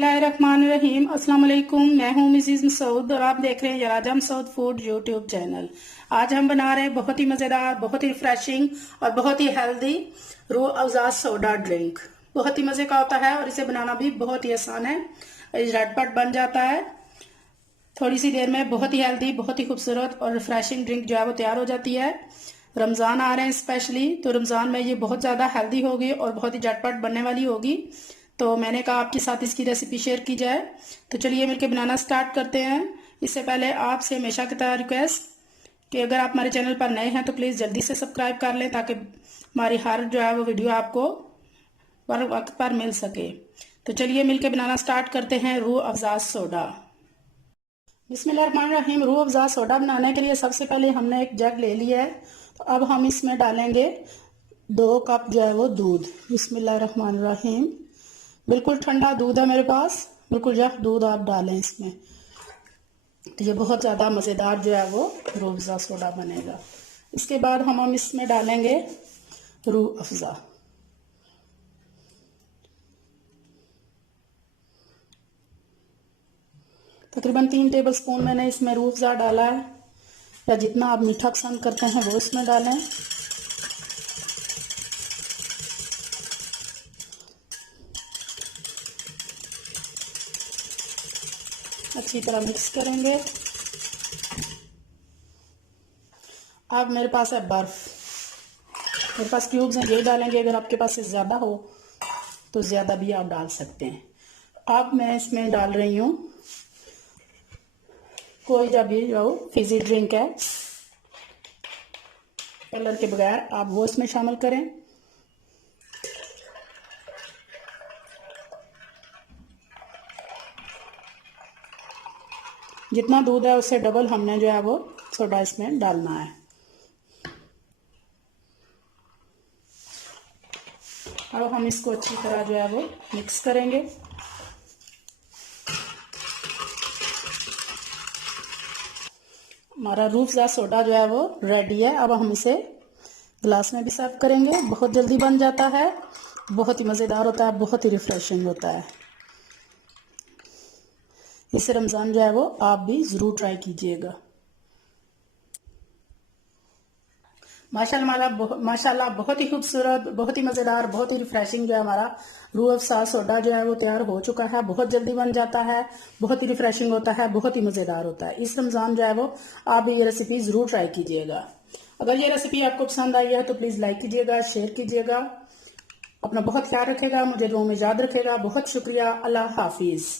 बिस्मिल्लाहिर्रहमानिर्रहीम। अस्सलाम वालेकुम। मैं हूं मिसेस मसूद और आप देख रहे हैं यराजा मसूद फूड यूट्यूब चैनल। आज हम बना रहे हैं बहुत ही मज़ेदार, बहुत ही रिफ्रेशिंग और बहुत ही healthy Rooh Afza soda drink. बहुत ही मज़े का होता है और इसे बनाना भी बहुत ही आसान है। झटपट बन जाता है थोड़ी सी देर में। बहुत ही हेल्दी, बहुत ही खूबसूरत और रिफ्रेशिंग ड्रिंक जो है वो तैयार हो जाती है। रमज़ान आ रहे हैं स्पेशली, तो रमज़ान में ये बहुत ज़्यादा हेल्दी होगी और बहुत ही झटपट बनने वाली होगी। तो मैंने कहा आपके साथ इसकी रेसिपी शेयर की जाए। तो चलिए मिलकर बनाना स्टार्ट करते हैं। इससे पहले आपसे हमेशा की तरह रिक्वेस्ट कि अगर आप हमारे चैनल पर नए हैं तो प्लीज़ जल्दी से सब्सक्राइब कर लें ताकि हमारी हर जो है वो वीडियो आपको वक्त पर मिल सके। तो चलिए मिलकर बनाना स्टार्ट करते हैं रूह अफ़ज़ा सोडा। बिस्मिल्लाहिर्रहमानिर्रहीम। रूह अफ़ज़ा सोडा बनाने के लिए सबसे पहले हमने एक जग ले लिया है। तो अब हम इसमें डालेंगे 2 कप जो है वो दूध। बिस्मिल्लाहिर्रहमानिर्रहीम। बिल्कुल ठंडा दूध है मेरे पास, बिल्कुल यह दूध आप डालें इसमें। तो ये बहुत ज़्यादा मज़ेदार जो है वो रूह अफ़ज़ा सोडा बनेगा। इसके बाद हम इसमें डालेंगे रूह अफ़ज़ा। तकरीबन 3 टेबल स्पून मैंने इसमें रूह अफ़ज़ा डाला है, या जितना आप मीठा पसंद करते हैं वो इसमें डालें। अच्छी तरह मिक्स करेंगे। अब मेरे पास है बर्फ़, मेरे पास क्यूब्स हैं, ये डालेंगे। अगर आपके पास से ज़्यादा हो तो ज़्यादा भी आप डाल सकते हैं। अब मैं इसमें डाल रही हूँ कोई सा भी जो फिजी ड्रिंक है कलर के बगैर, आप वो इसमें शामिल करें। जितना दूध है उससे डबल हमने जो है वो सोडा इसमें डालना है। अब हम इसको अच्छी तरह जो है वो मिक्स करेंगे। हमारा रूह अफ़ज़ा सोडा जो है वो रेडी है। अब हम इसे गिलास में भी सर्व करेंगे। बहुत जल्दी बन जाता है, बहुत ही मज़ेदार होता है, बहुत ही रिफ्रेशिंग होता है। इसे रमज़ान जो है वो आप भी ज़रूर ट्राई कीजिएगा। माशाल्लाह बहुत ही खूबसूरत, बहुत ही मज़ेदार, बहुत ही रिफ्रेशिंग जो है हमारा रूह अफ़ज़ा सोडा जो है वो तैयार हो चुका है। बहुत जल्दी बन जाता है, बहुत ही रिफ्रेशिंग होता है, बहुत ही मज़ेदार होता है। इस रमज़ान जो है वो आप भी ये रेसिपी ज़रूर ट्राई कीजिएगा। अगर ये रेसिपी आपको पसंद आई है तो प्लीज़ लाइक कीजिएगा, शेयर कीजिएगा। अपना बहुत ख्याल रखेगा, मुझे दुआ में याद रखेगा। बहुत शुक्रिया। अल्लाह हाफिज़।